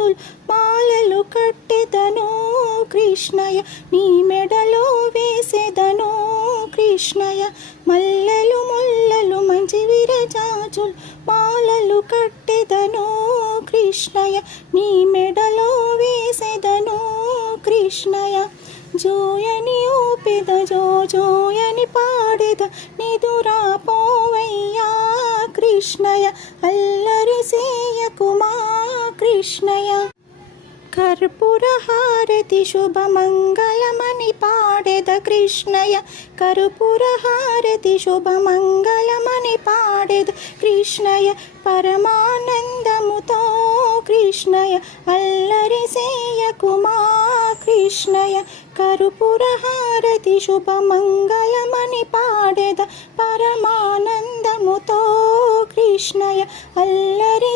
జాజుల్ మాలలు కట్టెదను కృష్ణయ్య, నీ మెడలో వేసెదను కృష్ణయ్య. మల్లెలు ముల్లలు మంచి విరజాజుల్ మాలలు కట్టెదను కృష్ణయ్య, నీ మెడలో వేసెదను కృష్ణయ్య. జోయని ఊపెద జోయని పాడెద నిదురా పోవయ్యా కృష్ణయ్య, అల్లరి సేయకుమా కృష్ణయ్య. కర్పూర హారతి శుభమంగళమని పాడెద కృష్ణయ్య, కర్పూర హారతి శుభమంగళమని పాడెద కృష్ణయ్య. పరమానందముతో కృష్ణయ్య, అల్లరి సేయకుమా కృష్ణయ్య. కర్పూర హారతి శుభమంగళమని పాడెద పరమానందముతో కృష్ణయ్య, అల్లరి